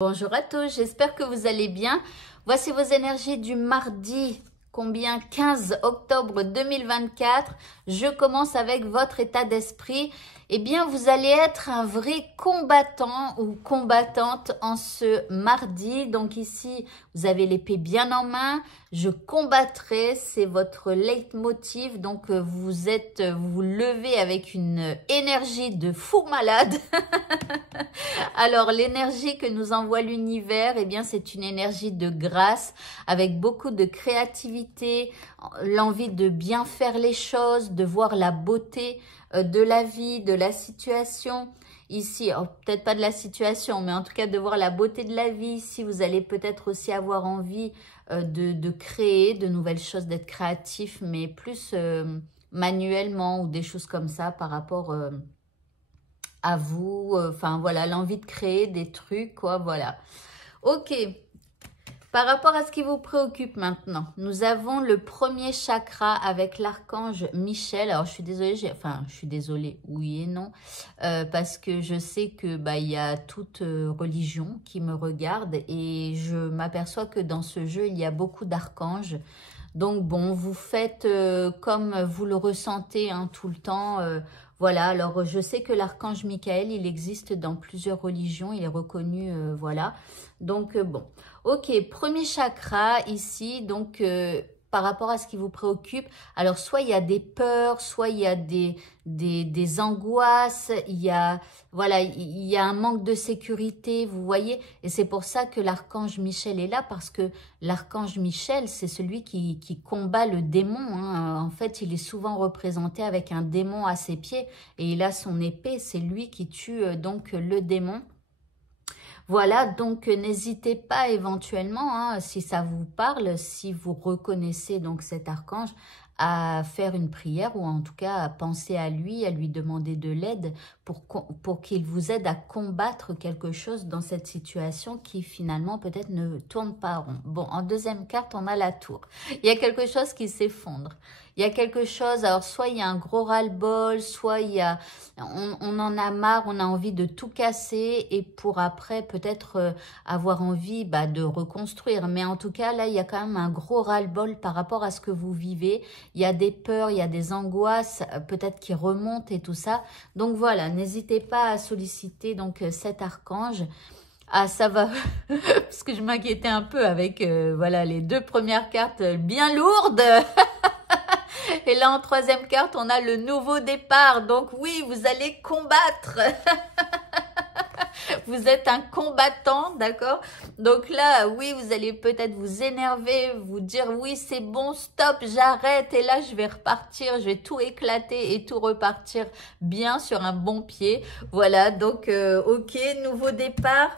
Bonjour à tous, j'espère que vous allez bien. Voici vos énergies du mardi, combien 15 octobre 2024. Je commence avec votre état d'esprit. Eh bien, vous allez être un vrai combattant ou combattante en ce mardi. Donc ici, vous avez l'épée bien en main. Je combattrai, c'est votre leitmotiv. Donc vous vous levez avec une énergie de fou malade. Alors, l'énergie que nous envoie l'univers, eh bien, c'est une énergie de grâce, avec beaucoup de créativité, l'envie de bien faire les choses, de voir la beauté de la vie, de la situation. Ici, oh, peut-être pas de la situation, mais en tout cas de voir la beauté de la vie. Ici, vous allez peut-être aussi avoir envie de créer de nouvelles choses, d'être créatif, mais plus manuellement ou des choses comme ça par rapport à vous, enfin voilà, l'envie de créer des trucs, quoi, voilà. Ok, par rapport à ce qui vous préoccupe maintenant, nous avons le premier chakra avec l'archange Michel. Alors, je suis désolée, je suis désolée, oui et non, parce que je sais que il y a toute religion qui me regarde et je m'aperçois que dans ce jeu, il y a beaucoup d'archanges. Donc bon, vous faites comme vous le ressentez hein, tout le temps. Voilà, alors je sais que l'archange Michael, il existe dans plusieurs religions, il est reconnu, voilà. Donc bon, ok, premier chakra ici, donc par rapport à ce qui vous préoccupe, alors soit il y a des peurs, soit il y a des angoisses, il y a, voilà, il y a un manque de sécurité, vous voyez, et c'est pour ça que l'archange Michel est là, parce que l'archange Michel, c'est celui qui combat le démon, hein. En fait, il est souvent représenté avec un démon à ses pieds, et il a son épée, c'est lui qui tue donc le démon. Voilà, donc n'hésitez pas éventuellement, hein, si ça vous parle, si vous reconnaissez donc cet archange, à faire une prière ou en tout cas à penser à lui demander de l'aide pour qu'il vous aide à combattre quelque chose dans cette situation qui finalement peut-être ne tourne pas rond. Bon, en deuxième carte, on a la tour. Il y a quelque chose qui s'effondre. Il y a quelque chose, alors soit il y a un gros ras-le-bol, soit il y a, on en a marre, on a envie de tout casser et pour après peut-être avoir envie de reconstruire. Mais en tout cas, là, il y a quand même un gros ras-le-bol par rapport à ce que vous vivez. Il y a des peurs, il y a des angoisses peut-être qui remontent et tout ça. Donc voilà, n'hésitez pas à solliciter donc cet archange. Ah, ça va, parce que je m'inquiétais un peu avec voilà les deux premières cartes bien lourdes. Et là, en troisième carte, on a le nouveau départ. Donc oui, vous allez combattre. Vous êtes un combattant, d'accord? Donc là, oui, vous allez peut-être vous énerver, vous dire oui, c'est bon, stop, j'arrête. Et là, je vais repartir, je vais tout éclater et tout repartir bien sur un bon pied. Voilà, donc ok, nouveau départ.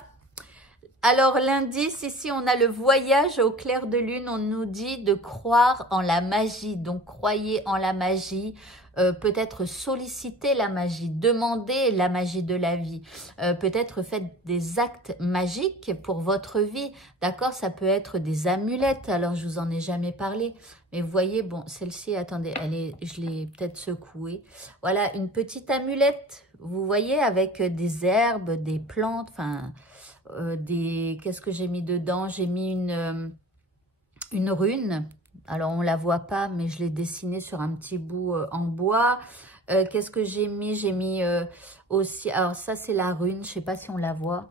Alors l'indice, ici on a le voyage au clair de lune, on nous dit de croire en la magie, donc croyez en la magie, peut-être solliciter la magie, demander la magie de la vie, peut-être faites des actes magiques pour votre vie, d'accord? Ça peut être des amulettes, alors je vous en ai jamais parlé, mais vous voyez, bon, celle-ci, attendez, je l'ai peut-être secouée, voilà, une petite amulette, vous voyez, avec des herbes, des plantes, enfin... qu'est-ce que j'ai mis dedans? J'ai mis une rune. Alors, on la voit pas, mais je l'ai dessinée sur un petit bout en bois. Qu'est-ce que j'ai mis? J'ai mis aussi... Alors, ça, c'est la rune. Je sais pas si on la voit.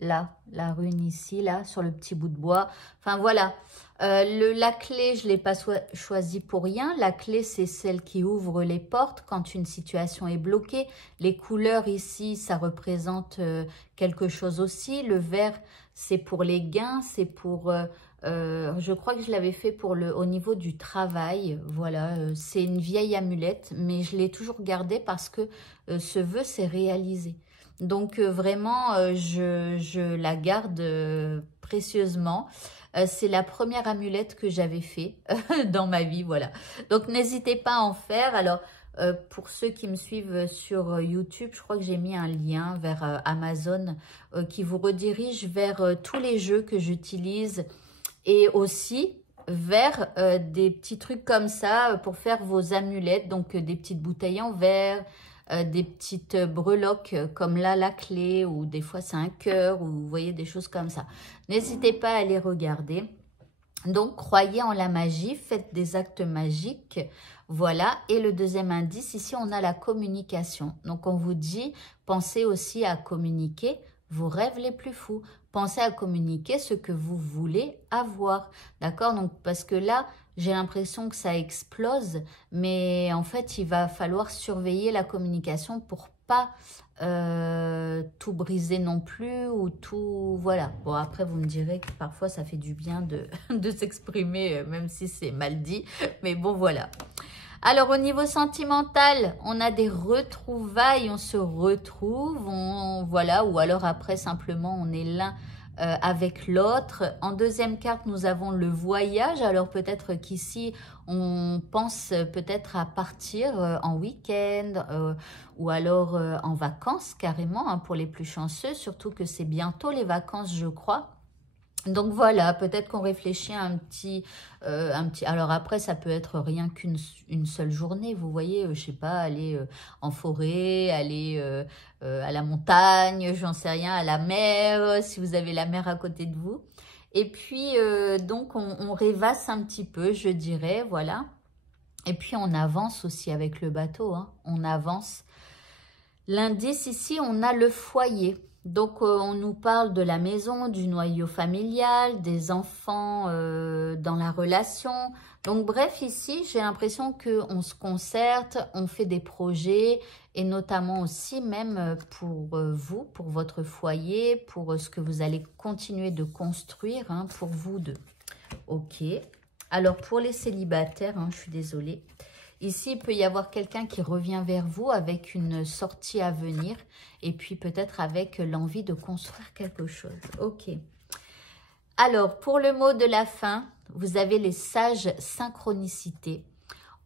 Là, la rune ici, là, sur le petit bout de bois. Enfin, voilà. La clé, je ne l'ai pas choisie pour rien. La clé, c'est celle qui ouvre les portes quand une situation est bloquée. Les couleurs ici, ça représente quelque chose aussi. Le vert, c'est pour les gains, c'est pour... je crois que je l'avais fait pour au niveau du travail. Voilà, c'est une vieille amulette, mais je l'ai toujours gardée parce que ce vœu s'est réalisé. Donc vraiment, je la garde précieusement. C'est la première amulette que j'avais fait dans ma vie, voilà. Donc n'hésitez pas à en faire. Alors pour ceux qui me suivent sur YouTube, je crois que j'ai mis un lien vers Amazon qui vous redirige vers tous les jeux que j'utilise et aussi vers des petits trucs comme ça pour faire vos amulettes, donc des petites bouteilles en verre, des petites breloques comme là, la clé, ou des fois c'est un cœur, ou vous voyez des choses comme ça. N'hésitez pas à les regarder. Donc, croyez en la magie, faites des actes magiques. Voilà. Et le deuxième indice, ici, on a la communication. Donc, on vous dit, pensez aussi à communiquer vos rêves les plus fous. Pensez à communiquer ce que vous voulez avoir. D'accord? Donc, parce que là, j'ai l'impression que ça explose. Mais en fait, il va falloir surveiller la communication pour pas tout briser non plus ou tout, voilà. Bon, après, vous me direz que parfois, ça fait du bien de s'exprimer, même si c'est mal dit. Mais bon, voilà. Alors, au niveau sentimental, on a des retrouvailles, on se retrouve, voilà. Ou alors après, simplement, on est l'un avec l'autre. En deuxième carte, nous avons le voyage. Alors peut-être qu'ici, on pense peut-être à partir en week-end ou alors en vacances carrément hein, pour les plus chanceux. Surtout que c'est bientôt les vacances, je crois. Donc voilà, peut-être qu'on réfléchit à un petit... Alors après, ça peut être rien qu'une seule journée, vous voyez, je sais pas, aller en forêt, aller à la montagne, j'en sais rien, à la mer, si vous avez la mer à côté de vous. Et puis, donc, on rêvasse un petit peu, je dirais, voilà. Et puis, on avance aussi avec le bateau, hein, on avance. L'indice ici, on a le foyer. Donc, on nous parle de la maison, du noyau familial, des enfants dans la relation. Donc, bref, ici, j'ai l'impression qu'on se concerte, on fait des projets et notamment aussi même pour vous, pour votre foyer, pour ce que vous allez continuer de construire hein, pour vous deux. Ok. Alors, pour les célibataires, hein, je suis désolée. Ici, il peut y avoir quelqu'un qui revient vers vous avec une sortie à venir et puis peut-être avec l'envie de construire quelque chose. Ok. Alors, pour le mot de la fin, vous avez les sages synchronicités.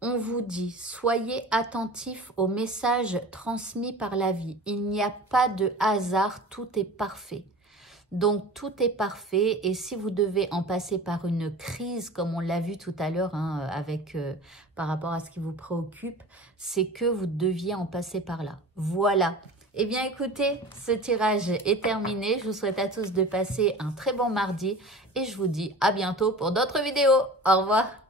On vous dit, soyez attentifs aux messages transmis par la vie. Il n'y a pas de hasard, tout est parfait. Donc, tout est parfait et si vous devez en passer par une crise, comme on l'a vu tout à l'heure, hein, par rapport à ce qui vous préoccupe, c'est que vous deviez en passer par là. Voilà. Eh bien, écoutez, ce tirage est terminé. Je vous souhaite à tous de passer un très bon mardi et je vous dis à bientôt pour d'autres vidéos. Au revoir.